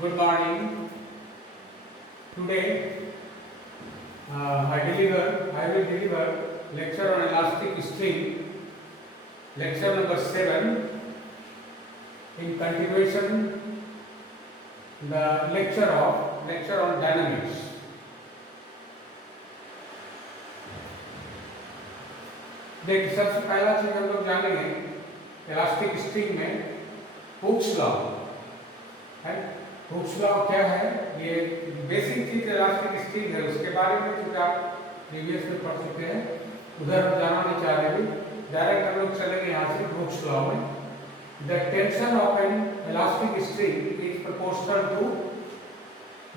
Good morning. Today I will deliver lecture on elastic string, lecture number 7. In continuation, the lecture on dynamics. देखिए, सबसे पहला चीज हम लोग जानेंगे इलास्टिक स्ट्रिंग में हुक्स लॉ है। हुक्स लॉ क्या है? ये बेसिक चीज इलास्टिक स्ट्रिंग है, उसके बारे में जो आप प्रीवियस में पढ़ चुके हैं उधर हम जाना नहीं चाह रहे। डायरेक्ट हम लोग चलेंगे यहाँ से हुक्स लॉ में। The tension of an elastic string is proportional to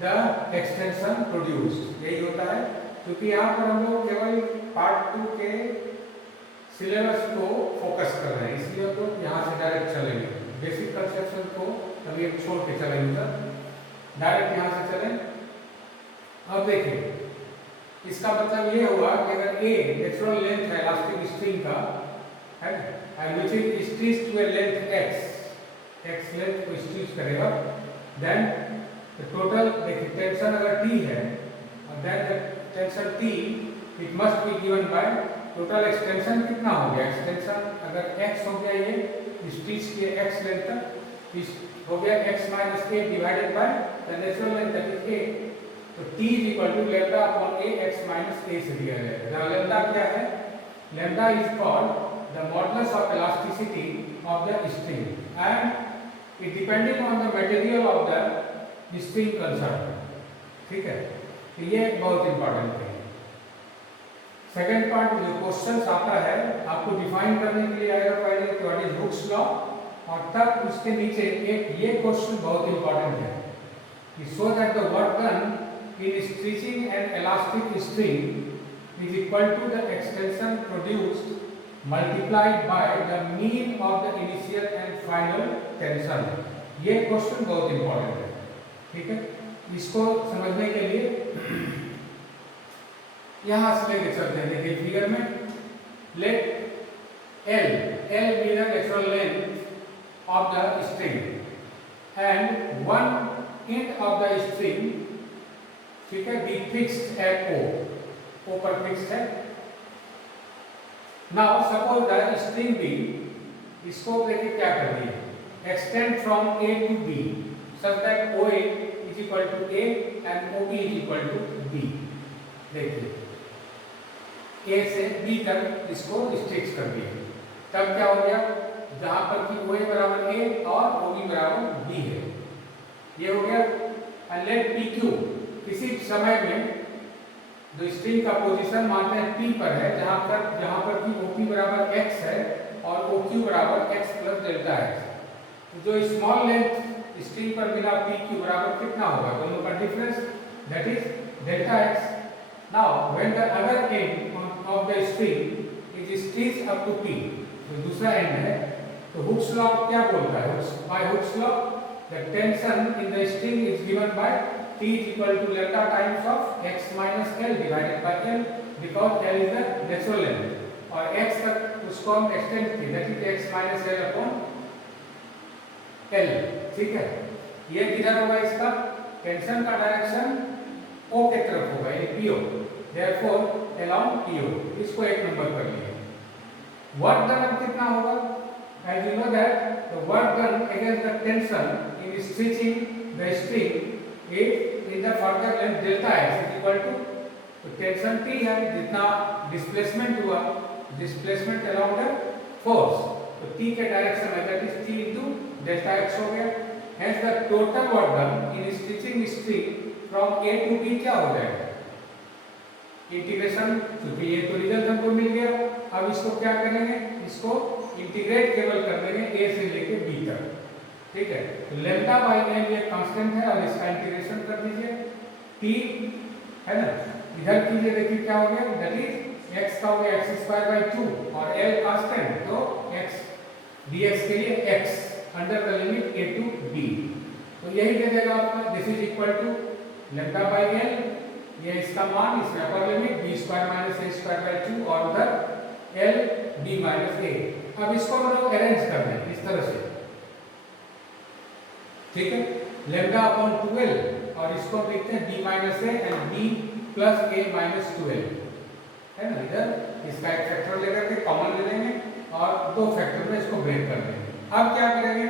the extension produced. यही होता है, क्योंकि यहाँ पर हम लोग केवल पार्ट 2 के सिलेबस को फोकस कर रहे हैं, इसलिए हम लोग यहाँ से डायरेक्ट चलेंगे। बेसिक कंसेप्शन को अभी एक छोड़ के चलेंगे सर, डायरेक्ट यहाँ से चलें। अब देखिए, इसका मतलब ये हुआ कि अगर ए नेचुरल लेंथ है इलास्टिक स्ट्रिंग का है, and which is stretched to a length x length को स्ट्रेच करेगा, देन द टोटल देखिए टेंशन अगर t है, और then the tension t it must be given by total extension कितना हो गया। एक्सटेंशन अगर x हो गया, ये स्ट्रेच किए x लेंथ तक, इस हो गया x minus a divided by the natural length that is a। तो t is equal to lambda upon a x minus a से दिया गया है। जहां लैम्डा क्या है? Lambda is called the modulus of elasticity of the string and it depending on the material of the string concern. ठीक है, तो ये बहुत इंपॉर्टेंट है। सेकंड पार्ट जो क्वेश्चंस आता है आपको डिफाइन करने के लिए आएगा पहले कि व्हाट इज हुक्स लॉ, और तब उसके नीचे एक ये क्वेश्चन बहुत इंपॉर्टेंट है कि so that the work done in stretching an elastic string is equal to the extension produced multiplied by the mean of the initial and final tension। ये क्वेश्चन बहुत इंपॉर्टेंट है। ठीक है, इसको समझने के लिए यहां से लेके चलते हैं। देखिए फिगर में, late L be the natural length of the string and one end of the string, ठीक है, बी फिक्स्ड एट O पर फिक्स्ड है। Now suppose that string be, इसको देखिए क्या कर दिए, extend from A to B such that OA is equal to A and OB is equal to B। देखिए A से B तक इसको स्ट्रेच कर दिए, तब क्या हो गया, जहां पर कि OA बराबर A और OB बराबर B है, ये हो गया। एंड लेट PQ, किसी समय में जो स्ट्रिंग का पोजीशन मानते हैं P पर है, जहां पर कि OP बराबर x है और OQ बराबर x प्लस डेल्टा x। तो जो स्मॉल लेंथ स्ट्रिंग पर मिला PQ बराबर कितना होगा, दोनों का difference, that is delta x। Now when the other end of the string is stretched up to P, तो दूसरा एंड है, तो हुक्स लॉ क्या बोलता है? By Hooke's law the tension in the string is given by T is equal to lambda times of x minus L divided by L, because L is the natural length, और x तक उसको हम extend किए, that is x minus L upon L। ठीक है, ये किधर होगा? इसका टेंशन का डायरेक्शन O के तरफ होगा, यानी PO, therefore along PO, इसको एक नंबर कर लिए। वर्क डन अब कितना होगा? As you know that the work done against the tension in stretching the string is in the further length delta x is equal to, तो tension T है, जितना डिस्प्लेसमेंट हुआ, डिस्प्लेसमेंट अराउंड द फोर्स, तो T के direction में that is T into delta x हो गया। Hence the total work done in stitching string from A to B क्या हो जाएगा? इंटीग्रेशन, क्योंकि ये तो रिजल्ट हमको मिल गया, अब इसको क्या करेंगे, इसको इंटीग्रेट केवल कर देंगे A से लेके B तक। ठीक है, तो लैम्डा बाय L ये कांस्टेंट है, और इसका इंटीग्रेशन कर दीजिए। T है ना, इधर कीजिए, देखिए क्या हो गया, दैट इज x का हो गया x स्क्वायर बाय 2 और L कांस्टेंट, तो x dx के लिए x under the limit a to b, तो यही दे देगा आपका, this is equal to lambda by L, ये इसका मान, इसमें upper limit b square minus a square by 2 और उधर L b माइनस a। अब इसको हम लोग अरेंज कर दें इस तरह से। ठीक है, लेमडा अपॉन 12 और इसको हम लिखते हैं b minus A and b plus a minus 12, है ना। इधर इसका एक फैक्टर लेकर के कॉमन ले लेंगे और दो फैक्टर में इसको ब्रेक कर देंगे। अब क्या करेंगे,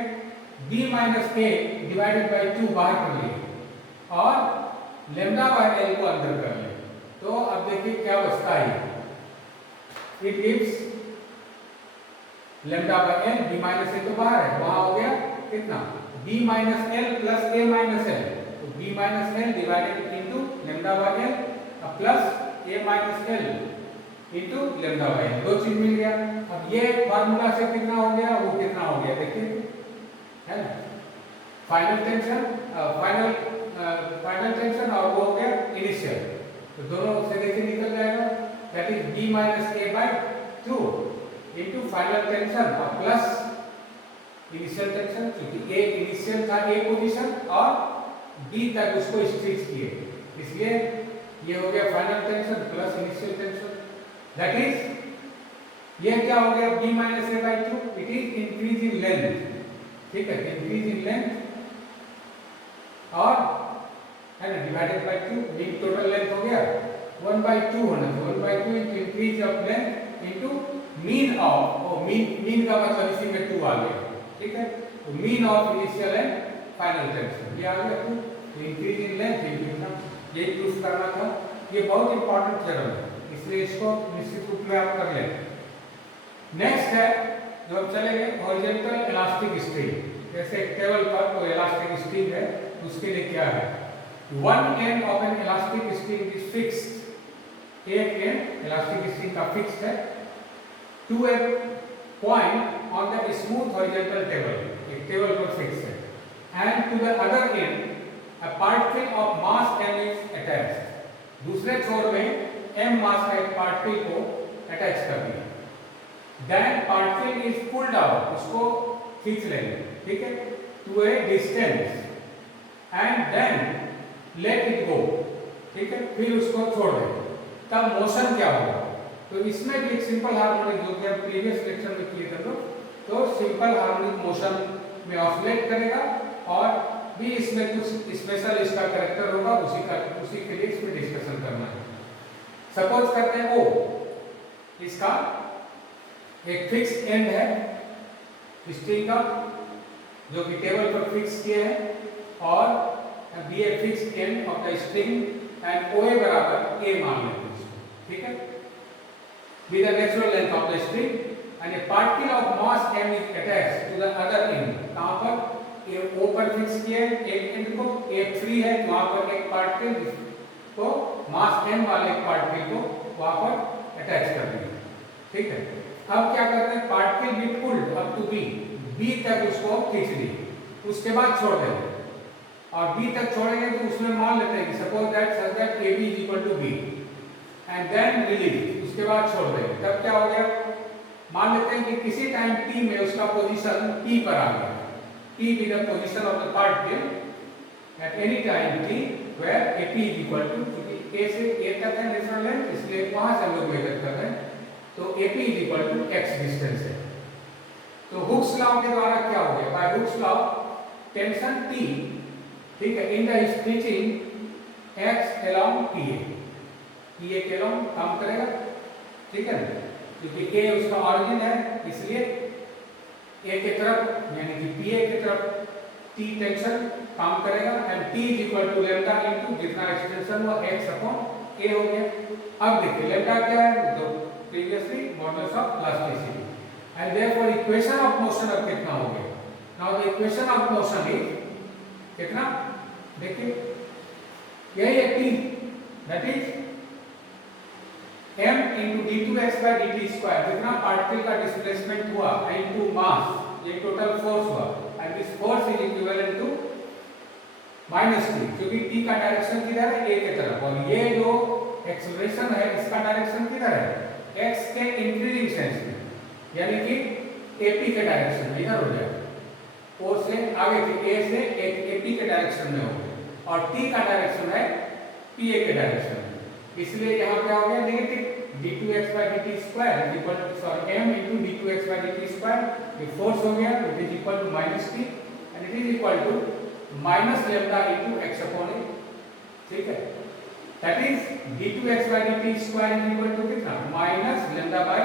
b minus A divided by 2 बाहर कर लिए और लेमडा बाय एल को अंदर कर लिए। तो अब देखिए क्या बचता है, it gives lambda by L, b minus A तो बाहर है, वहां हो गया कितना b minus L plus a minus L, तो b minus L divided into lambda by L plus a minus L into lambda by L, दो चीज मिल गया। अब ये फार्मूला से कितना हो गया, वो कितना हो गया देखिए, है ना। फाइनल टेंशन फाइनल टेंशन और वो हो गया इनिशियल, तो दोनों से देखिए निकल जाएगा, that is b minus a by 2 into final tension और प्लस इनिशियल टेंशन, क्योंकि ए इनिशियल था ए पोजीशन और बी तक उसको स्ट्रेच किए, इसलिए ये हो गया final tension plus initial tension, that is ये क्या हो गया b minus a by 2, it is increase in length, ठीक है, इंक्रीज इन लेंथ और है ना divided by 2, mean total length हो गया 1/2 होना चाहिए, 1/2 into increase of length into mean of, ओ मीन का मतलब इसी में 2 आ गया, ठीक है। तो mean of initial and final tension ये आ गया, तो इंक्रीज इन लेंथ ये प्रूफ करना था। ये बहुत इंपॉर्टेंट थ्योरम है, इसलिए इसको निश्चित रूप में आप कर लें। नेक्स्ट है जो हम चलेंगे हॉरिजॉन्टल इलास्टिक स्ट्रिंग, जैसे एक टेबल पर कोई इलास्टिक स्ट्रिंग है, उसके लिए क्या है, one end of an elastic string is fixed, एक एंड इलास्टिक स्ट्रिंग का फिक्स्ड है to a point on the smooth horizontal table, एक टेबल पर फिक्स है, and to the other end a particle of mass m is attached, दूसरे छोर में m मास का एक पार्टिकल को अटैच कर दिया, then particle is pulled out, उसको खींच लेंगे, ठीक है, to a distance and then let it go, ठीक है, फिर उसको छोड़ देंगे, तब मोशन क्या होगा। तो इसमें भी एक सिंपल हार्मोनिक जो कि हम प्रीवियस लेक्चर में किए थे लोग, तो सिंपल हार्मोनिक मोशन में ऑसिलेट करेगा और भी इसमें कुछ स्पेशल इसका कैरेक्टर होगा, उसी के लिए इसमें डिस्कशन करना है। सपोज करते हैं वो इसका एक फिक्स एंड है स्ट्रिंग का जो कि टेबल पर फिक्स किए हैं और B A fix end of the string and O A बराबर ए मान लेते हैं, ठीक है, with the natural length of the string and a particle of mass m is attached to the other end, कहां पर ये ओ पर फिक्स किया है एक एंड को, एक फ्री है वहां पर एक पार्टिकल को मास m वाले एक पार्टिकल को वहां पर अटैच कर दिया, ठीक है। अब क्या करते हैं, particle be pulled up to B तक उसको खींच ली, उसके बाद छोड़ देंगे और बी तक छोड़ेंगे तो उसमें मान लेते हैं कि suppose that such that A B is equal to B and then release, उसके बाद छोड़ देंगे, तब क्या हो गया, मान लेते हैं कि किसी टाइम t में उसका पोजीशन p पर आ गया, t be the position of the particle at any time t where ap is equal to, क्योंकि a से a तक है नेचुरल लेंथ, इसलिए वहां से हम लोग मेजर कर रहे हैं, तो ap is equal to x distance है। तो हुक्स लॉ के द्वारा क्या हो गया, by Hooke's law tension t, ठीक है, in the stretching x along ta के along काम करेगा, ठीक है, क्योंकि a उसका ऑरिजिन है, इसलिए a के तरफ यानी कि pa के तरफ t टेंशन काम करेगा and t is equal to lambda into जितना एक्सटेंशन हुआ x अपॉन a हो गया। अब देखिए लैम्डा क्या है, तो previously modulus of elasticity and therefore equation of motion अब कितना हो गया, now the equation of motion is कितना, देखिए यही है t, दैट इज m into d2x by dt square, जितना पार्टिकल का डिस्प्लेसमेंट हुआ इनटू मास, ये टोटल फोर्स हुआ and this force is equivalent to -t, क्योंकि t का डायरेक्शन किधर है, a के तरफ, और ये जो एक्सेलरेशन है इसका डायरेक्शन किधर है, x के इंक्रीजिंग सेंस में, यानी कि ap के डायरेक्शन में, इधर हो जाएगा, o से आगे के a से ap के डायरेक्शन में हो गया और t का डायरेक्शन है pa के डायरेक्शन में, इसलिए यहाँ क्या हो गया negative d2x by dt square is equal to sorry m into d2x by dt square, ये फोर्स हो गया, it is equal to -t and it is equal to minus lambda into X upon A, ठीक है। That is d2x by dt square is equal to कितना, minus lambda by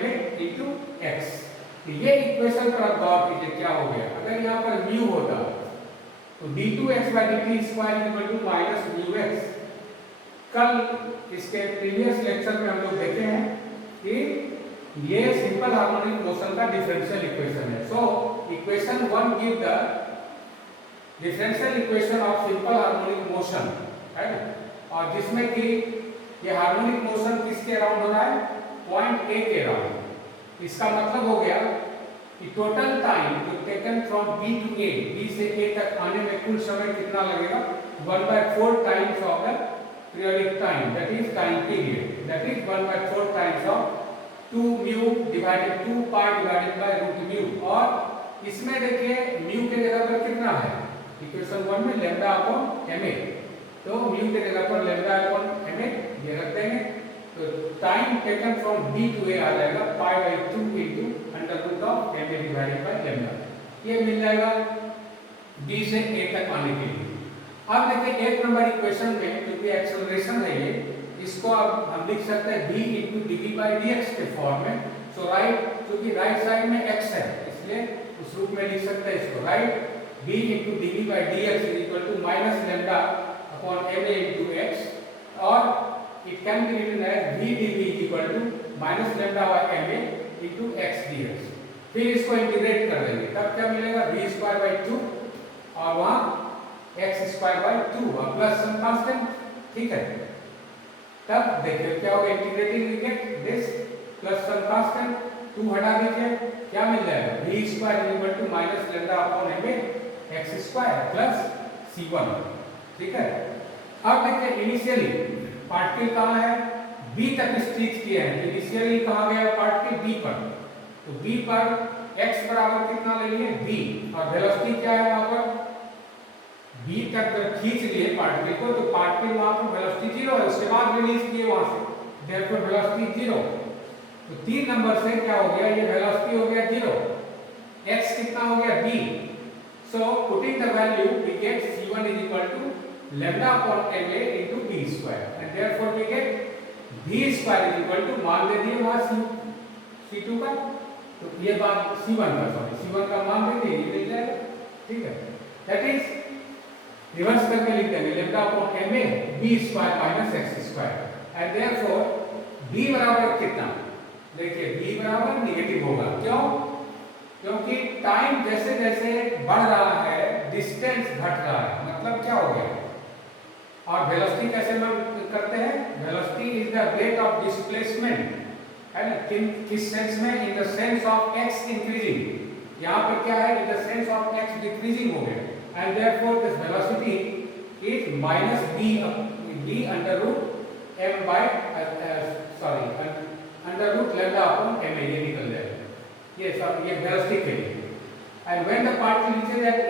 ma into X. ये equation पर आप गौर कीजिए क्या हो गया, अगर यहाँ पर म्यू होता तो d2x by dt square is equal to minus mu x. कल इसके प्रीवियस लेक्चर में हम लोग देखे हैं कि ये सिंपल हार्मोनिक मोशन का डिफरेंशियल इक्वेशन है। So equation 1 give the differential equation of simple harmonic motion, है ना, और जिसमें कि ये हार्मोनिक मोशन किसके अराउंड हो रहा है, पॉइंट ए के अराउंड। इसका मतलब हो गया कि टोटल टाइम जो taken from B to A, B से ए तक आने में कुल समय कितना लगेगा, 1/4 times of the periodic time, that is time period, that is 1/4 times of 2 mu divided 2 pi divided by root mu. और इसमें देखिए म्यू के जगह पर कितना है, इक्वेशन 1 में लैम्डा अपॉन ma, तो म्यू के जगह पर लैम्डा अपॉन ma ये रख देंगे, तो time taken from b to a आ जाएगा pi by 2 into under root of ma divided by lambda. ये मिल जाएगा b से a तक आने के लिए। अब देखिए एक नंबर इक्वेशन में क्योंकि एक्सेलरेशन है ये, इसको अब हम लिख सकते हैं v into dv by dx के फॉर्म में। सो राइट, क्योंकि राइट साइड में x है इसलिए उस रूप में लिख सकते हैं इसको, right, v into dv by dx is equal to minus lambda upon ma into x, और it can be written as v dv is equal to minus lambda by ma into x dx। फिर इसको integrate कर देंगे, तब क्या मिलेगा, v square by 2 और वहाँ x स्क्वायर बाई 2 और प्लस सम कांस्टेंट, ठीक है। तब देखिए क्या होगा, integrating we get this plus some constant, 2 हटा दीजिए, क्या मिल जाएगा, v square is equal to minus lambda upon ma x square plus c1, ठीक है। अब देखिए इनिशियली पार्टिकल कहाँ है, b तक स्ट्रेच किए हैं, इनिशियली कहाँ गया पार्टिकल b पर, तो b पर x बराबर कितना ले लिए b, और वेलोसिटी क्या है वहां पर, b तक जब खींच लिए पार्टिकल को तो पार्टिकल वहां पर वेलोसिटी 0 है, उसके बाद रिलीज किए वहां से, देयरफॉर वेलोसिटी 0। तो 3 नंबर से क्या हो गया, ये वेलोसिटी हो गया 0, x कितना हो गया b। So putting the value we get c1 is equal to lambda upon ma into b square, and therefore we get b square is equal to, मान दे दिए वहाँ c2 का, तो ये बात c1 का, सॉरी c1 का मान दे दिए, ये मिल जाएगा, ठीक है। दैट इज रिवर्स करके लिख देंगे lambda upon ma b square minus x square, and therefore b बराबर कितना, देखिए b बराबर नेगेटिव होगा, क्यों, क्योंकि टाइम जैसे जैसे बढ़ रहा है डिस्टेंस घट रहा है, मतलब क्या हो गया, और वेलोसिटी कैसे हम करते हैं, velocity is the rate of displacement, है ना, किस सेंस में, in the sense of x increasing, यहाँ पर क्या है, in the sense of x decreasing हो गया, and therefore this velocity is minus b under root m by sorry under root lambda upon ma, ये निकल जाएगा, ये सब ये वेलोसिटी के लिए। And when the particle reaches at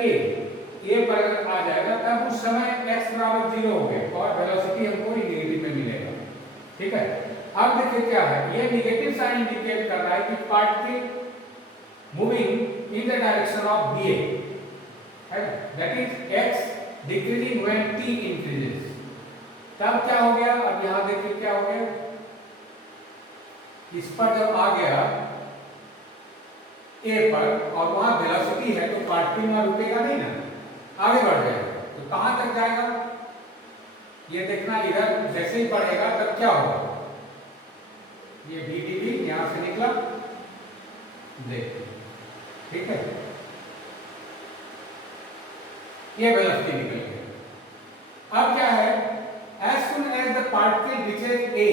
A पर अगर आ जाएगा तब उस समय x बराबर 0 हो गया और वेलोसिटी हमको नेगेटिव में मिलेगा, ठीक है। अब देखिए क्या है, ये नेगेटिव साइन इंडिकेट कर रहा है कि particle moving in the direction of ba, है, that is x decreasing when t increases. तब क्या हो गया, अब यहां देखिए क्या हो गया, इस पर जब आ गया ए पर और वहां वेलोसिटी है तो पार्टिकल वहां रुकेगा नहीं ना, आगे बढ़ जाएगा, तो कहां तक जाएगा, ये देखना, इधर जैसे ही बढ़ेगा तब क्या होगा, ये v dv यहां से निकला, देखिए, ठीक है, ये वेलोसिटी निकल गया। अब क्या है, as soon as the particle reaches a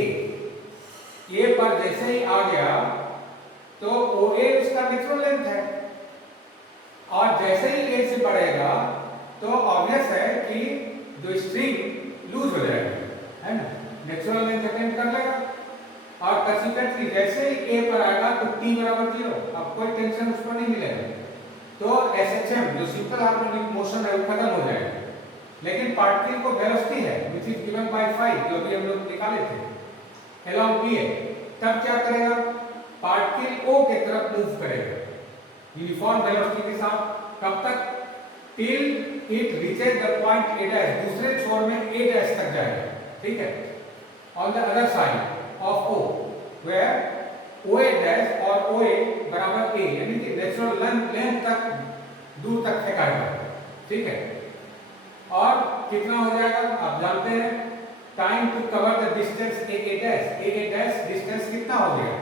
पर जैसे ही आ गया तो OA उसका नेचुरल लेंथ है, और जैसे ही a से बढ़ेगा तो ऑब्वियस है कि जो स्ट्रिंग लूज हो जाएगा, है ना, नेचुरल लेंथ अटेंड कर लेगा, और कंसीक्वेंटली जैसे ही a पर आएगा तो t बराबर 0, अब कोई टेंशन उस पर नहीं मिलेगा, तो SHM जो सिंपल हार्मोनिक मोशन है वो खत्म हो जाएगा। लेकिन पार्टिकल को वेलोसिटी है व्हिच इज गिवन बाय 5 जो भी हम लोग निकाले थे along ba, तब क्या करेगा, पार्टिकल O के तरफ मूव करेगा यूनिफॉर्म वेलोसिटी के साथ, कब तक, till it reaches the point A dash, दूसरे छोर में ए डैश तक जाएगा, ठीक है, on the other side of O, where O A dash और ओ ए बराबर ए, यानी कि नेचुरल लेंथ तक दूर तक फेंकाएगा, ठीक है। और कितना हो जाएगा आप जानते हैं, time to cover the distance A dash distance कितना हो गया,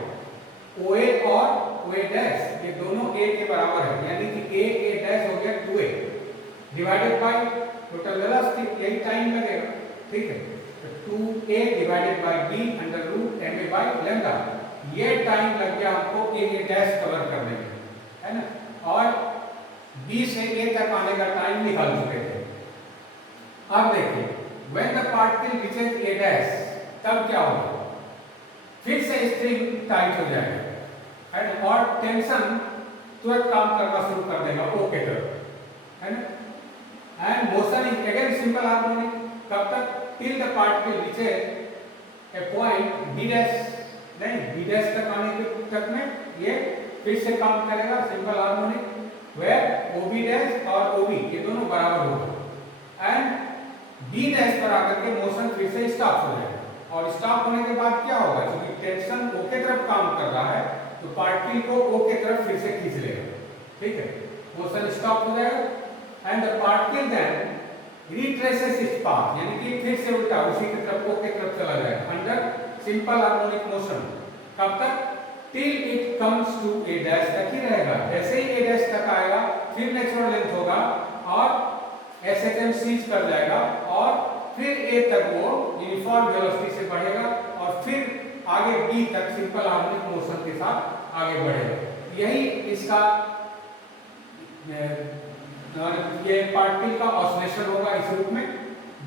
ओ ए और ओ ए डैश ये दोनों ए के बराबर है, यानी कि ए डैश हो गया 2a divided by total velocity, यही टाइम लगेगा, ठीक है। तो 2a divided by b under root ma by lambda, ये टाइम लग गया हमको ए डैश कवर करने में, है ना, और b से a तक आने का टाइम निकाल चुके थे। अब देखिए when the particle reaches a dash, तब क्या होगा, फिर से स्ट्रिंग टाइट हो जाएगा एंड और टेंशन तुरंत काम करना शुरू कर देगा ओ के तरफ, है ना, and motion is again simple harmonic, कब तक, till the particle reaches A point b dash, नहीं b डैश तक आने के तक में ये फिर से काम करेगा simple harmonic, where ob dash और ob ये दोनों बराबर होगा एंड b डैश पर आकर के मोशन फिर से स्टॉप हो जाएगा, और स्टॉप होने के बाद क्या होगा, क्योंकि टेंशन o के तरफ काम कर रहा है तो पार्टिकल को o के तरफ फिर से खींच लेगा, ठीक है, मोशन स्टॉप हो जाएगा and the particle then retraces its path, यानी कि फिर से उल्टा उसी की तरफ o के तरफ चला जाएगा अंडर सिंपल हार्मोनिक मोशन, कब तक, till it comes to A dash तक ही रहेगा, जैसे ही ए डैश तक आएगा फिर नेचुरल लेंथ होगा और एसएचएम सीज कर जाएगा और फिर ए तक वो यूनिफॉर्म वेलोसिटी से बढ़ेगा और फिर आगे बी तक सिंपल हार्मोनिक मोशन के साथ आगे बढ़ेगा। यही इसका ये पार्टिकल का ऑसिलेशन होगा इस रूप में।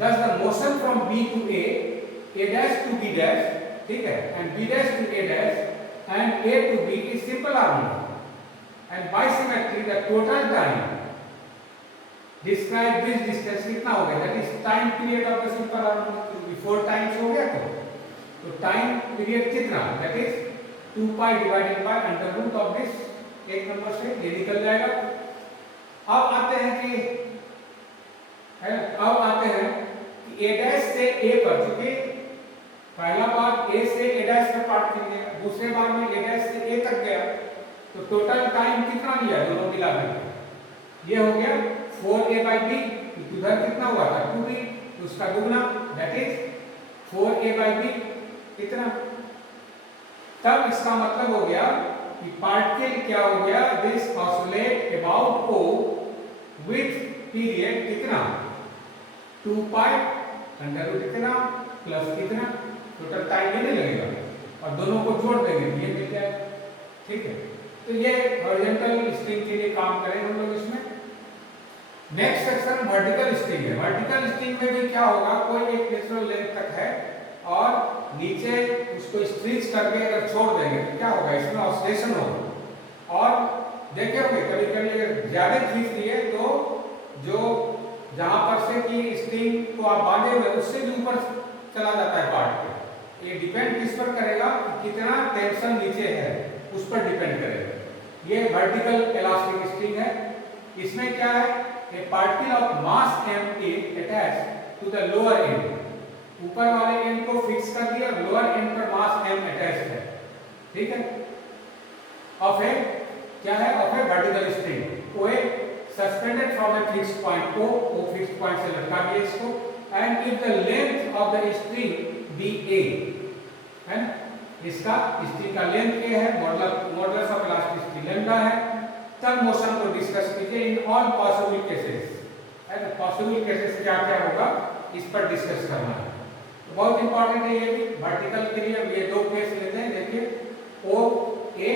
Thus the motion from B to A dash to B dash, ठीक है, and B dash to A dash and A to B is simple harmonic, and by symmetry the total time describe this distance कितना हो गया, that is time period of the simple harmonic, before times हो गया तो time period कितना, that is 2 pi divided by under root of this, एक number से ये निकल जाएगा। अब आते हैं कि A डैश से A पर, चूंकि पहला बार A से A डैश पर पार्ट कर गया, दूसरे बार में A डैश से A तक गया, तो टोटल टाइम कितना लिया दोनों मिला के, ये हो गया 4a by b, उधर कितना हुआ था 2b, तो उसका दुगना that is 4a by b कितना। तब इसका मतलब हो गया कि पार्टिकल क्या हो गया, this oscillate about o with period कितना 2 पाई अंडर रूट कितना प्लस कितना, टोटल टाइम ये नहीं लगेगा और दोनों को जोड़ देंगे ये मिल जाएगा, ठीक है। तो ये हॉरिजॉन्टल स्ट्रिंग के लिए काम करेंगे हम लोग इसमें। नेक्स्ट सेक्शन वर्टिकल स्ट्रिंग है। वर्टिकल स्ट्रिंग में भी क्या होगा, कोई एक नेचुरल लेंथ तक है और नीचे उसको स्ट्रीच करके अगर छोड़ देंगे तो क्या होगा, इसमें ऑसिलेशन होगा। और देखे होंगे कभी कभी अगर ज्यादा खींच दिए तो जो जहां पर से कि स्ट्रिंग को आप बांधे हुए उससे भी ऊपर चला जाता है पार्ट पे। ये डिपेंड किस पर करेगा कि कितना टेंशन नीचे है, उस पर डिपेंड करेगा। ये वर्टिकल इलास्टिक स्ट्रिंग है। इसमें क्या है, ए particle of mass m is attached to the lower end, ऊपर वाले एंड को फिक्स कर दिया, लोअर एंड पर मास m अटैच्ड है, ठीक है। ऑफ ए क्या है, of a vertical string, O A suspended from a fixed point O fixed point से लटका दिया इसको, and if the length of the string be a, है ना, इसका स्ट्रिंग का लेंथ a है, मॉडुलस ऑफ इलास्टिसिटी लैम्डा है, तब मोशन को डिस्कस कीजिए इन ऑल पॉसिबल केसेस, है ना। पॉसिबल केसेस क्या क्या होगा इस पर डिस्कस करना है। तो बहुत इंपॉर्टेंट है ये भी। वर्टिकल के लिए ये दो केस लेते हैं, देखिए ओ ए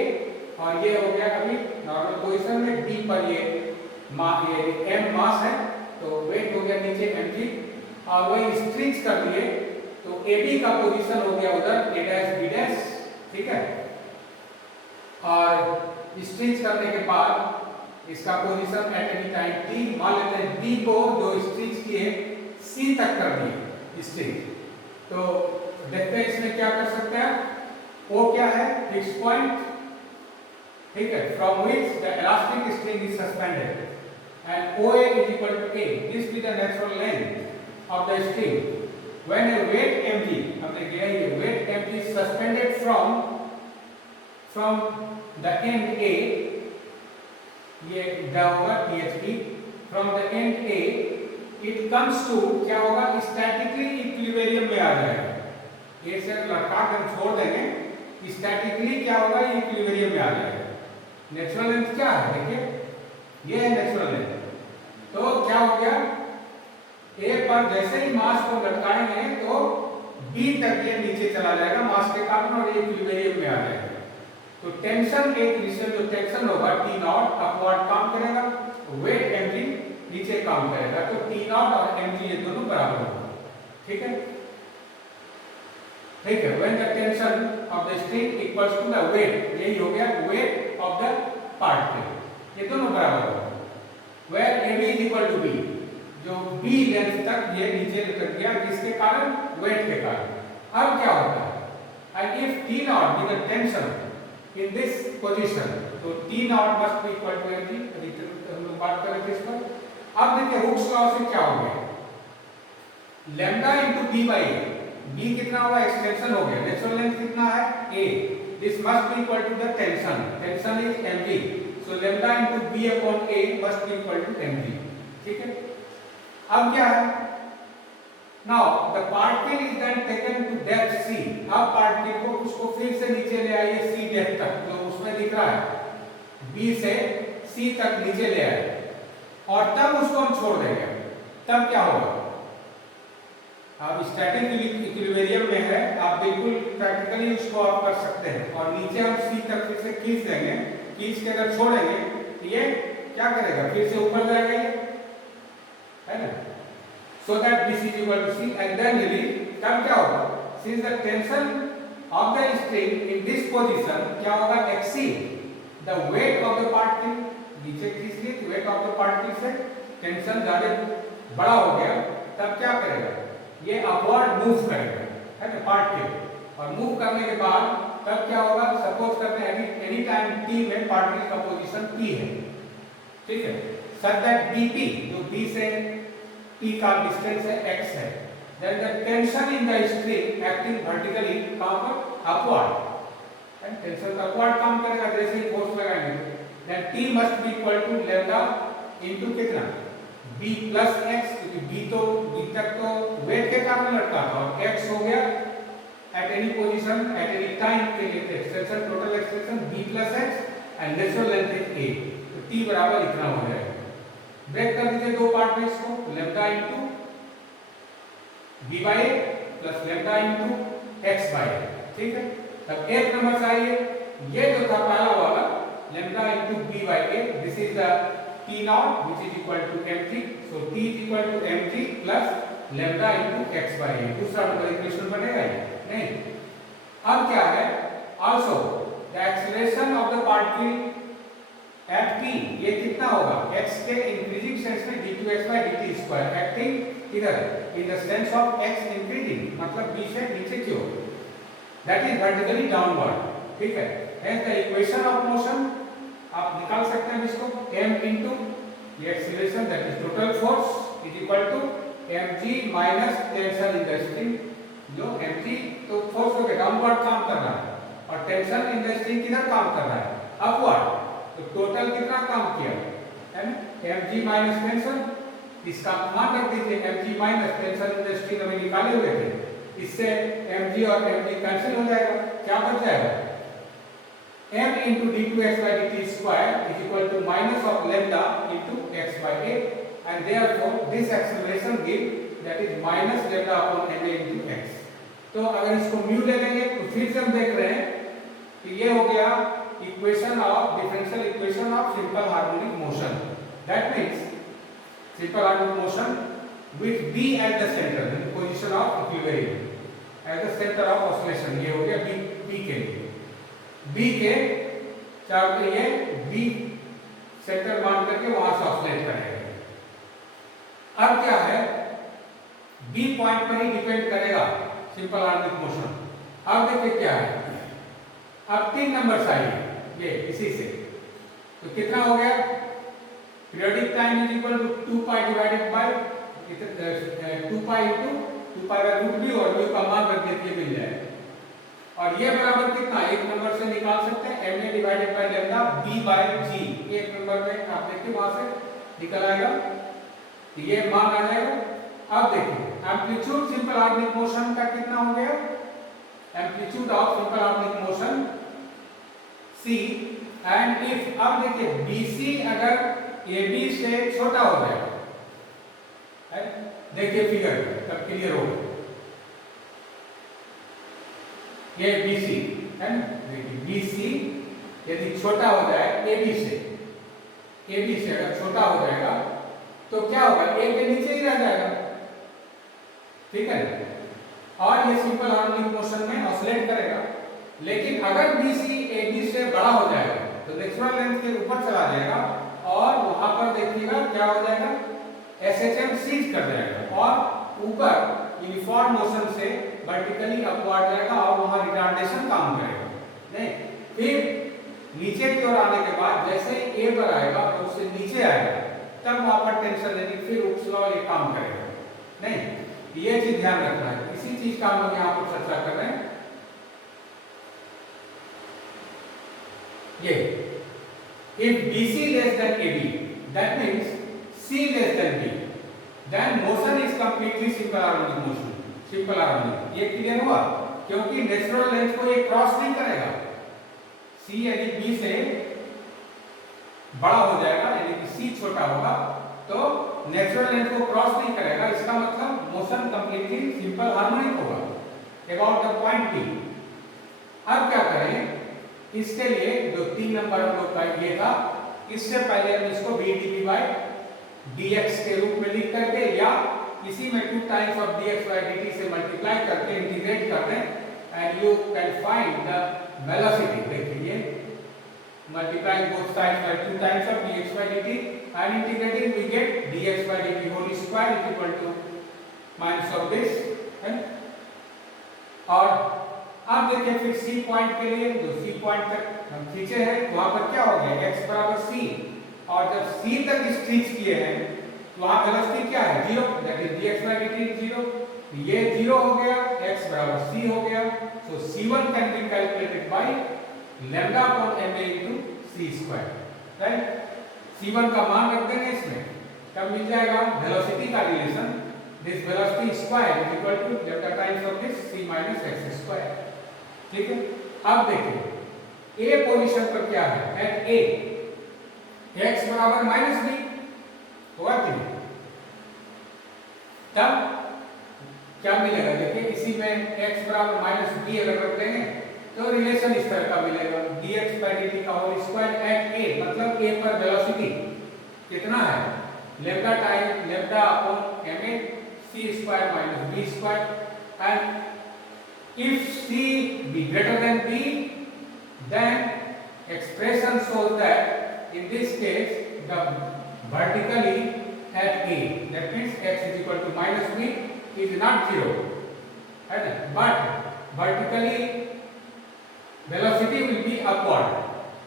और ये हो गया अभी नॉर्मल पोजीशन में, डी पर ये m मास है तो वेट हो गया नीचे mg, और वही स्ट्रिंग्स कर दिए तो AB का पोजीशन हो गया उधर a डैश b डैश, ठीक है। और स्ट्रिंग्स करने के बाद इसका position at any time t, मान लेते हैं d को जो स्ट्रिंग्स किए c तक कर दिए स्ट्रिंग, तो देखते हैं इसमें क्या कर सकते हैं। o क्या है, फिक्स पॉइंट, ठीक है, from which the elastic string is suspended, and OA is equal to A. This be the natural length of the string. When a weight mg, हमने किया ये weight mg is suspended from the end A, ये क्या होगा THP, from the end A it comes to क्या होगा statically equilibrium में आ जाएगा. ये से लटका कर छोड़ देंगे, statically क्या होगा equilibrium में आ जाएगा. नेचुरल लेंथ क्या है देखिए, ये है नेचुरल लेंथ. तो क्या हो गया, ए पर जैसे ही मास को लटकाएंगे तो बी तक ये नीचे चला जाएगा मास के कारण और ये इक्विलिब्रियम में आ जाएगा. तो टेंशन एक इनिशियल जो टेंशन होगा टी नॉट अपवर्ड काम करेगा, वेट एमजी नीचे काम करेगा. तो टी नॉट और एमजी ये दोनों बराबर होगा. ठीक है, ठीक है. When the tension of the string equals to the weight, यही हो गया वेट ऑफ द पार्टिकल, ये दोनों बराबर होगा. Where AB is equal to B, जो B लेंथ तक ये नीचे लटक गया किसके कारण, वेट के कारण. अब क्या होता है, and if T naught be the tension in this position, तो T naught must be equal to mg. हम लोग बात करें इस पर. अब देखिए हुक्स लॉ से क्या हो गया, lambda into B by A. B कितना हुआ, एक्सटेंशन हो गया. नेचुरल लेंथ कितना है A. This must be equal to the tension. Tension is mg. So lambda into B upon A must be equal to mg. ठीक है. अब क्या है, now the particle is then taken to depth C. अब particle को उसको फिर से नीचे ले आइए C डेप्थ तक, जो उसमें दिख रहा है B से C तक नीचे ले आए और तब उसको हम छोड़ देंगे. तब क्या होगा, आप स्टैटिक इक्विलिब्रियम में है, आप बिल्कुल प्रैक्टिकली उसको आप कर सकते हैं. और नीचे हम C तक फिर से खींच देंगे, खींच के अगर छोड़ेंगे तो ये क्या करेगा, फिर से ऊपर जाएगा ये, है ना. So that BC is equal to C and then release. तब क्या होगा, since the tension of the string in this position क्या होगा, exceed the weight of the particle. नीचे खींच लिए तो weight of the particle से टेंशन ज्यादा बड़ा हो गया, तब क्या करेगा, ये अपवर्ड मूव करेगा, है ना, पार्टिकल. और मूव करने के बाद तब क्या होगा, सपोज करते हैं एनी टाइम t में पार्टिकल का पोजीशन p है. ठीक है, सच दैट bp जो b से t का डिस्टेंस है x है, then the tension in the string acting vertically कहां पर, अपवर्ड. एंड टेंशन अपवर्ड काम करेगा जैसे ही फोर्स लगाएंगे. Then t must be equal to lambda into कितना, b प्लस x, क्योंकि b तो b तक तो वेट के कारण लटका था और x हो गया at any position at any time के लिए extension, total extension b plus x and natural length is a. तो t बराबर इतना हो जाएगा. ब्रेक कर दीजिए दो पार्ट में इसको, lambda into b by a plus lambda into x by a. ठीक है, तब एक नंबर से आइए, ये जो था पहला वाला lambda into b by a, this is the t naught which is equal to mg. so t is equal to mg plus lambda into x by a. दूसरा नंबर इक्वेशन बनेगा ये नहीं. अब क्या है, also the acceleration of the particle at p, ये कितना होगा, x के इंक्रीजिंग सेंस में d2x by dt square, acting इधर in the sense of x increasing, मतलब b से नीचे की ओर, that is vertically downward. ठीक है, hence the equation of motion आप निकाल सकते हैं इसको, m into the acceleration that is total force is equal to mg minus tension in the string. जो mg तो फोर्स को डाउनवर्ड काम कर रहा है और टेंशन इन द स्ट्रिंग किधर काम कर रहा है, अपवर्ड. तो टोटल कितना काम किया है, mg माइनस टेंशन. इसका मान रख दीजिए, mg minus tension in the string हमें निकाले हुए थे, इससे mg और mg कैंसिल हो जाएगा. क्या बच जाएगा, m into d2x by dt square is equal to minus of lambda into x by a, and therefore this acceleration give that is minus lambda upon ma into x. तो अगर इसको mu ले लेंगे तो फिर से हम देख रहे हैं कि ये हो गया equation of differential equation of simple harmonic motion. That means simple harmonic motion with b at the center in the position of equilibrium at the center of oscillation. ये हो गया b के लिए, b के चार पे ये b सेंटर मान करके वहां से ऑसिलेट करेगा. अब क्या है, b पॉइंट पर ही डिपेंड करेगा सिंपल हार्मोनिक मोशन. अब देखिए क्या है, अब 3 नंबर चाहिए ये इसी से, तो कितना हो गया, periodic time is equal to 2 pi divided by 2 pi into 2 pi का रूट भी और म्यू का मान रख देते मिल जाएगा। और ये बराबर कितना एक नंबर से निकाल सकते हैं M A divided by lambda B by G. एक नंबर में आप देखिए वहां से निकल आएगा तो ये मान आ जाएगा। अब देखिए एम्पलीट्यूड सिंपल हार्मोनिक मोशन का कितना हो गया, amplitude of simple harmonic motion c and if, अब देखिए BC अगर AB से छोटा हो जाएगा, देखिए फिगर तब क्लियर होगा। ये BC है ना, देखिए BC यदि छोटा हो जाए AB से अगर छोटा हो जाएगा तो क्या होगा, A के नीचे ही रह जाएगा, ठीक है। और ये सिंपल हार्मोनिक मोशन में ऑसिलेट करेगा। लेकिन अगर BC AB से बड़ा हो जाएगा तो नेचुरल लेंथ के ऊपर चला जाएगा और वहां पर देखिएगा क्या हो जाएगा, SHM सीज कर जाएगा और ऊपर यूनिफॉर्म मोशन से वर्टिकली अपवर्ड जाएगा और वहां रिटार्डेशन काम करेगा। नहीं, फिर नीचे की ओर आने के बाद जैसे ही A पर आएगा और उससे नीचे आएगा तब वहां पर टेंशन लेनी, फिर हुक्स लॉ ये काम करेगा। नहीं, ये चीज ध्यान रखना है। इसी चीज का हम लोग यहाँ पर चर्चा कर रहे हैं। ये if BC less than AB, that means C less than B, then motion is completely simple harmonic motion, simple harmonic। ये क्लियर हुआ, क्योंकि नेचुरल लेंथ को ये क्रॉस नहीं करेगा। C यदि B से बड़ा हो जाएगा, यानी कि C छोटा होगा तो नेचुरल लेंथ को क्रॉस नहीं करेगा, इसका मतलब मोशन कंप्लीटली सिंपल हार्मोनिक होगा अबाउट द पॉइंट P। अब क्या करें, इसके लिए जो 3 नंबर हम लोग का ये था, इससे पहले हम इसको v dv by dx के रूप में लिख करके या इसी में 2 times of dx by dt से मल्टीप्लाई करके इंटीग्रेट कर दें and you can find the velocity. देखिए multiplying both sides by 2 times of dx by dt and integrating we get dx by dt whole square is equal to minus of this है। और अब देखिए फिर C point के लिए, जो C point तक हम खींचे हैं वहां पर क्या हो गया, x बराबर C, और जब C तक स्ट्रेच किए हैं तो वहां वेलोसिटी क्या है, 0, that is dx by dt 0। ये 0 हो गया, x बराबर C हो गया। सो C1 can be calculated by lambda upon ma into c square, right. C1 का मान रख देंगे इसमें, तब मिल जाएगा वेलोसिटी का relation, this velocity square is equal to lambda times of this c minus x square, ठीक है। अब देखिए A पोजीशन पर क्या है, एट A x बराबर माइनस बी होगा कि नहीं, तब क्या मिलेगा, देखिए इसी में x बराबर माइनस बी अगर रख देंगे तो रिलेशन इस तरह का मिलेगा, dx by dt का होल स्क्वायर एट A, मतलब A पर वेलोसिटी कितना है, lambda time lambda upon ma c square minus b square. And if C be greater than B, then expression shows that in this case the vertically at A, that means x is equal to minus B is not 0, है ना, but vertically velocity will be upward,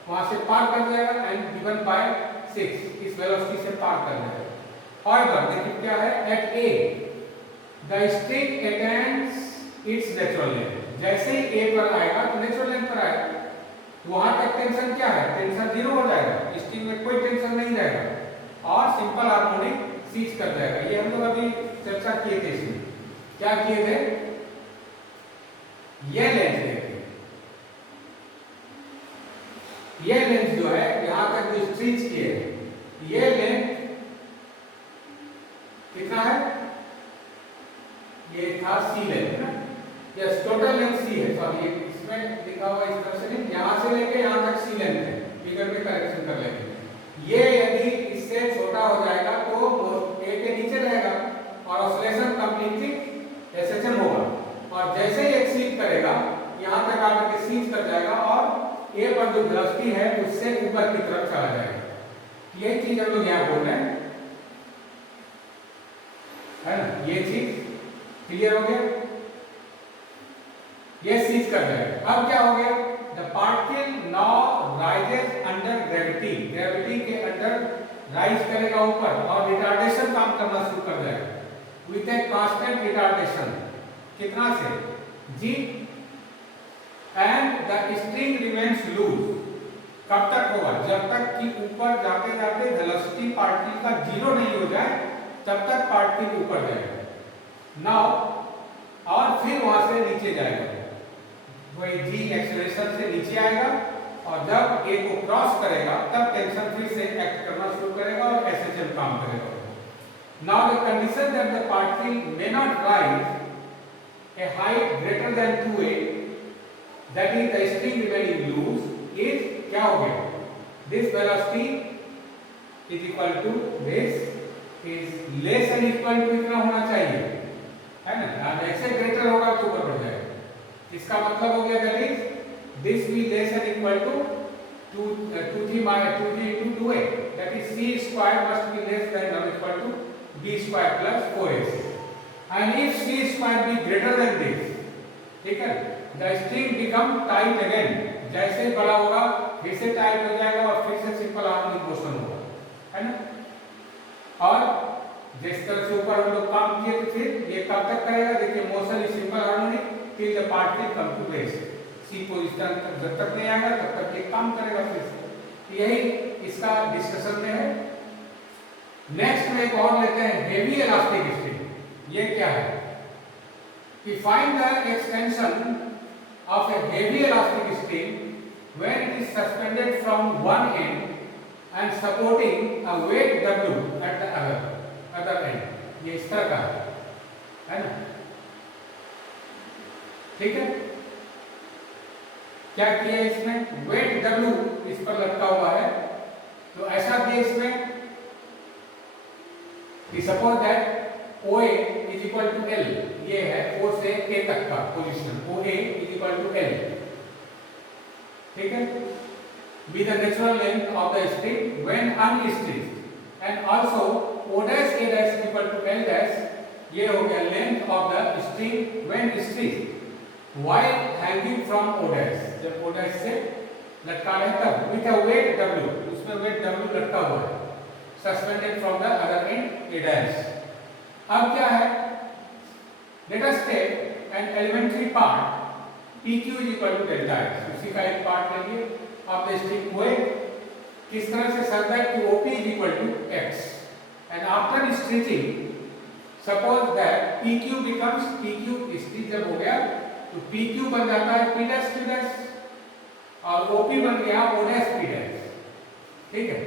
वहां से पार कर जाएगा and given by 6, इस velocity से पार कर जाएगा। However, देखिए क्या है, at A the string attains it's natural length, जैसे ही A पर आएगा तो नेचुरल लेंथ पर आएगा, तो वहां तक टेंशन क्या है, टेंशन 0 हो जाएगा, स्ट्रिंग में कोई टेंशन नहीं रहेगा और सिंपल हार्मोनिक सीज कर जाएगा। ये हम लोग अभी चर्चा किए थे, इसमें क्या किए थे, ये लेंथ देखिए, ये लेंथ जो है यहां तक जो स्ट्रिच किए हैं ये लेंथ कितना है, ये था C लेंथ ना, यस टोटल लेंथ C है, सॉरी इसमें लिखा हुआ इस तरह से नहीं, यहां से लेके यहां तक C लेंथ है, फिगर में करेक्शन कर लेंगे। ये यदि इससे छोटा हो जाएगा तो A के नीचे रहेगा और ऑसिलेशन कंप्लीटली SHM होगा, और जैसे ही एक्सीड करेगा यहां तक आकर के सीज कर जाएगा और A पर जो वेलोसिटी है उससे ऊपर की तरफ चला जाएगा। ये चीज हम लोग यहां बोल रहे हैं, है ना, ये चीज क्लियर हो गया, ये सीज कर जाएगा। अब क्या हो गया, the particle now rises under gravity, gravity के अंडर राइज करेगा ऊपर और रिटार्डेशन काम करना शुरू कर जाएगा विथ ए कांस्टेंट रिटार्डेशन। कितना से? G. And the string remains loose. कब तक होगा? जब तक कि ऊपर जाते जाते वेलोसिटी पार्टिकल का जीरो नहीं हो जाए तब तक पार्टिकल ऊपर जाएगा। नाउ और फिर वहां से नीचे जाएगा, वही जी एक्सेलरेशन से नीचे आएगा और जब ए को क्रॉस करेगा तब टेंशन फिर से एक्ट करना शुरू करेगा और एसएचएल काम करेगा। Now the condition that the particle may not rise a height greater than 2a, that is the string remaining loose, is क्या हो गया? This velocity is equal to this is less and equal to इतना होना चाहिए, है ना? अब ऐसे ग्रेटर होगा तो ऊपर बढ़ जाएगा। इसका मतलब हो गया that is this be less than equal to 2g into 2a, that is c square must be less than or equal to b square plus 4ac, and if c square be greater than this, ठीक है, the string become tight again, जैसे ही बड़ा होगा फिर से tight हो जाएगा और फिर से सिंपल हार्मोनिक मोशन होगा, है ना? और जिस तरह से ऊपर हम लोग काम किए थे फिर ये कब तक करेगा? देखिए motion is simple harmonic till the particle come to rest, C position तक जब तक नहीं आएगा तब तक ये काम करेगा फिर से। यही इसका डिस्कशन में है। नेक्स्ट में एक और लेते हैं हेवी इलास्टिक स्ट्रिंग। ये क्या है कि find the extension of a heavy elastic string when it is suspended from one end and supporting a weight W at the other end. ये इस तरह का है ना? ठीक है, क्या किया इसमें? वेट W इस पर लटका हुआ है, तो ऐसा दिया इसमें कि suppose that OA is equal to L, ये है O से A तक का position, OA is equal to L, ठीक है, be the natural length of the string when unstretched and also O dash A dash equal to L dash, ये हो गया length of the string when stretched while hanging from O dash, जब O dash से लटका है तब with a weight W, उसमें weight W लटका हुआ है, suspended from the other end A dash। अब क्या है? Let us take an elementary part PQ is equal to delta x, उसी का एक पार्ट लेंगे। अब the string OA किस तरह से चलता है कि OP is equal to x, and after stretching suppose that PQ becomes PQ, stretch जब हो गया तो PQ बन जाता है P डैश Q डैश और OP बन गया O डैश P डैश, ठीक है।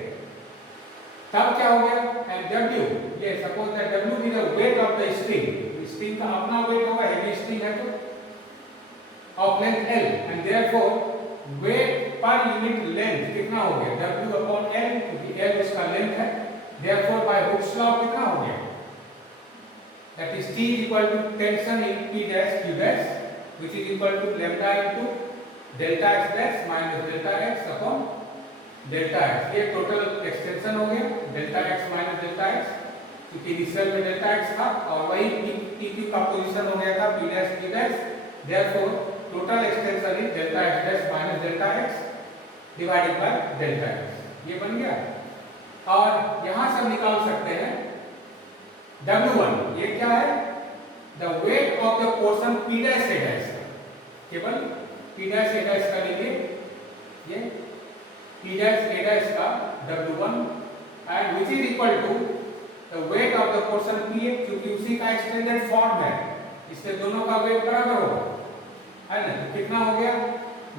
तब क्या हो गया? एंड W, ये suppose that W is the weight of the string, string का अपना वेट होगा, हेवी स्ट्रिंग है तो of length L, and therefore weight per unit length कितना हो गया? W अपॉन L, क्योंकि L उसका लेंथ है, देयरफॉर बाय हुक्स लॉ कितना हो गया? That is T is equal to tension in P dash Q dash which is equal to lambda into delta x dash minus delta x upon delta x। ये total extension हो गया delta x minus delta x, क्योंकि initial में delta x था और वही PQ का position हो गया था P dash Q dash, therefore total extension is delta x dash minus delta x divided by delta x। ये बन गया और यहाँ से हम निकाल सकते हैं W1, ये क्या है? The weight of the portion P dash A dash, केवल P dash A dash का लेंगे, ये P dash A dash का W1 and which is equal to the weight of the portion PA, क्योंकि उसी का एक्सटेंडेड फॉर्म है, इससे दोनों का वेट बराबर होगा, है ना? तो कितना हो गया?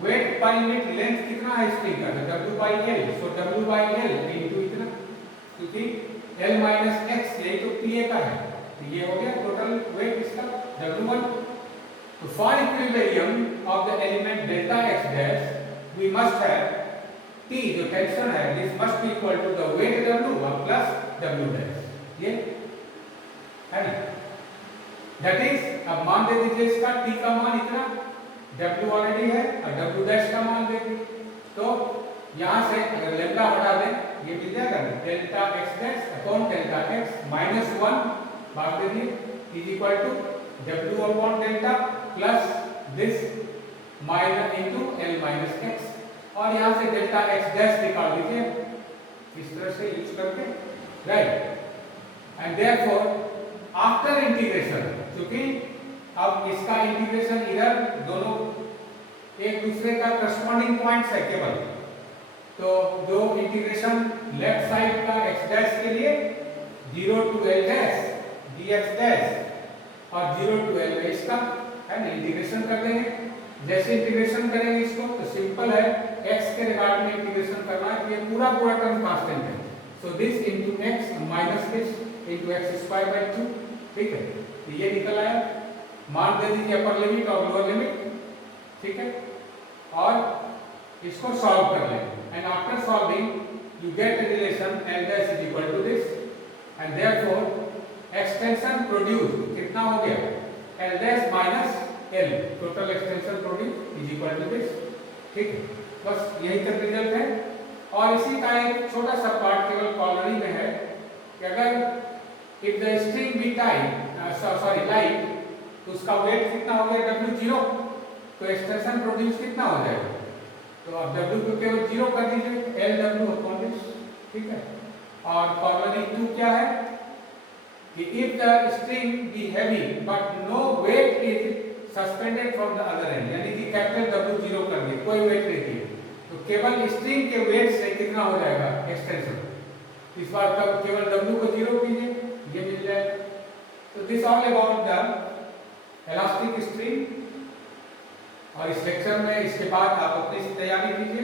वेट पर यूनिट लेंथ कितना है स्ट्रिंग का? W by L, so W by L into इतना, क्योंकि L minus x यही तो PA का है, ये हो गया टोटल वेट इसका W1। तो for equilibrium of the element delta x dash we must have T, जो टेंशन है, this must be equal to the weight W plus W dash, ये है ना? दैट इज, अब मान दे दीजिए इसका T का मान इतना, W ऑलरेडी है और W डैश का मान देंगे, तो यहाँ से अगर लैम्डा हटा दें ये मिल जाएगा delta x dash upon delta x minus 1 भाग दे दिए is equal to W upon delta plus this minus into L minus x, और यहाँ से डेल्टा x डैश निकाल दीजिए इस तरह से यूज करके, right. And therefore after integration, क्योंकि अब इसका इंटीग्रेशन इधर दोनों एक दूसरे का करस्पॉन्डिंग पॉइंट्स है केवल, तो जो इंटीग्रेशन लेफ्ट साइड का x डैश के लिए 0 to l dash dx dash और 0 to l में इसका है ना इंटीग्रेशन कर देंगे। जैसे इंटीग्रेशन करेंगे इसको तो सिंपल है, x के रिगार्ड में इंटीग्रेशन करना है, ये पूरा पूरा टर्म कांस्टेंट है, so this into x minus this into x square by 2, ठीक है। तो ये निकल आया, मान दे दीजिए अपर लिमिट और लोअर लिमिट, ठीक है, और इसको सॉल्व कर लें and after solving you get a relation l dash is equal to this and therefore extension produced कितना हो गया l dash minus l, total extension produce is equal to this, ठीक है। बस यही तक रिजल्ट है। और इसी का एक छोटा सा पार्ट केवल कॉलोनी में है कि अगर if the string be tight sorry light, तो उसका वेट कितना हो गया W0, तो एक्सटेंशन प्रोड्यूस कितना हो जाएगा, तो अब W को केवल 0 कर दीजिए LW अपॉन दिस, ठीक है। और कॉलोनी 2 क्या है कि if the string be heavy but no weight is suspended from the other end, यानी कि कैपिटल W 0 कर दिए, कोई वेट नहीं दिए, तो केवल स्ट्रिंग के वेट से कितना हो जाएगा एक्सटेंशन, इस बार तब केवल W को 0 कीजिए, ये मिल जाएगा। तो this all about the elastic string, और इस लेक्चर में इसके बाद आप अपनी तैयारी कीजिए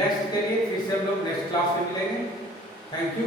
नेक्स्ट के लिए, फिर से हम लोग नेक्स्ट क्लास में मिलेंगे। Thank you.